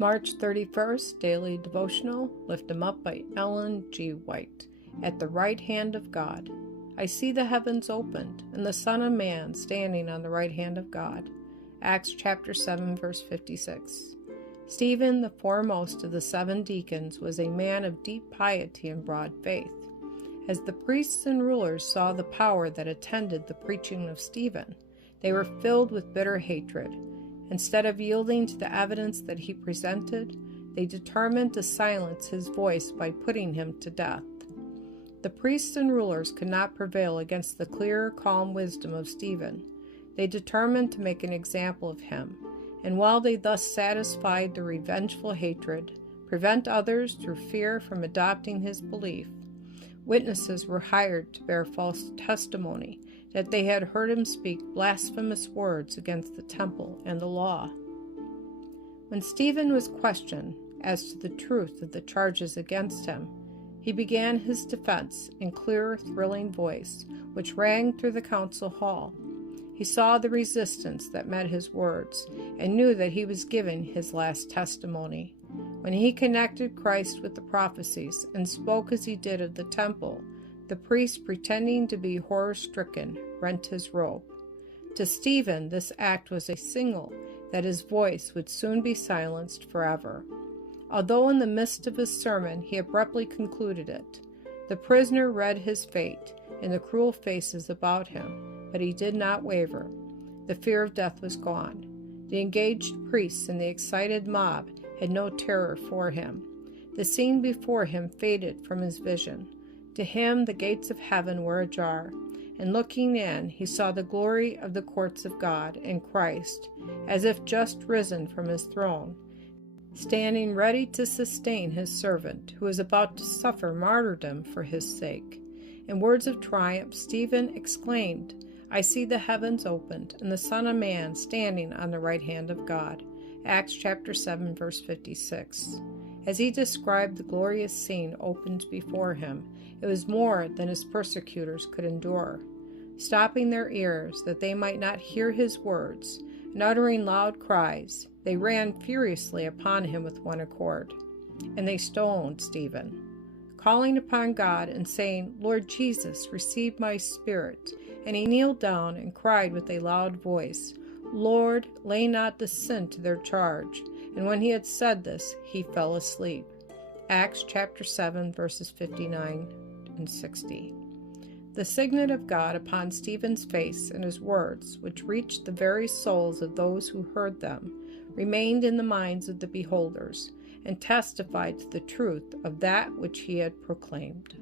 March 31st, Daily Devotional, Lift 'em Up by Ellen G. White. At the right hand of God. I see the heavens opened, and the Son of Man standing on the right hand of God. Acts chapter 7, verse 56. Stephen, the foremost of the 7 deacons, was a man of deep piety and broad faith. As the priests and rulers saw the power that attended the preaching of Stephen, they were filled with bitter hatred. Instead of yielding to the evidence that he presented, they determined to silence his voice by putting him to death. The priests and rulers could not prevail against the clear, calm wisdom of Stephen. They determined to make an example of him, and while they thus satisfied their revengeful hatred, prevent others through fear from adopting his belief, witnesses were hired to bear false testimony that they had heard him speak blasphemous words against the temple and the law. When Stephen was questioned as to the truth of the charges against him, he began his defense in clear, thrilling voice, which rang through the council hall. He saw the resistance that met his words and knew that he was giving his last testimony. When he connected Christ with the prophecies and spoke as he did of the temple, the priest, pretending to be horror-stricken, rent his robe. To Stephen, this act was a signal that his voice would soon be silenced forever. Although in the midst of his sermon he abruptly concluded it, the prisoner read his fate in the cruel faces about him, but he did not waver. The fear of death was gone. The engaged priests and the excited mob had no terror for him. The scene before him faded from his vision. To him the gates of heaven were ajar, and looking in he saw the glory of the courts of God and Christ, as if just risen from his throne, standing ready to sustain his servant, who was about to suffer martyrdom for his sake. In words of triumph, Stephen exclaimed, I see the heavens opened, and the Son of Man standing on the right hand of God. Acts chapter 7, verse 56. As he described the glorious scene opened before him, it was more than his persecutors could endure. Stopping their ears that they might not hear his words, and uttering loud cries, they ran furiously upon him with one accord. And they stoned Stephen, calling upon God and saying, Lord Jesus, receive my spirit. And he kneeled down and cried with a loud voice, Lord, lay not this sin to their charge. And when he had said this, he fell asleep. Acts chapter 7, verses 59 and 60. The signet of God upon Stephen's face and his words, which reached the very souls of those who heard them, remained in the minds of the beholders, and testified to the truth of that which he had proclaimed.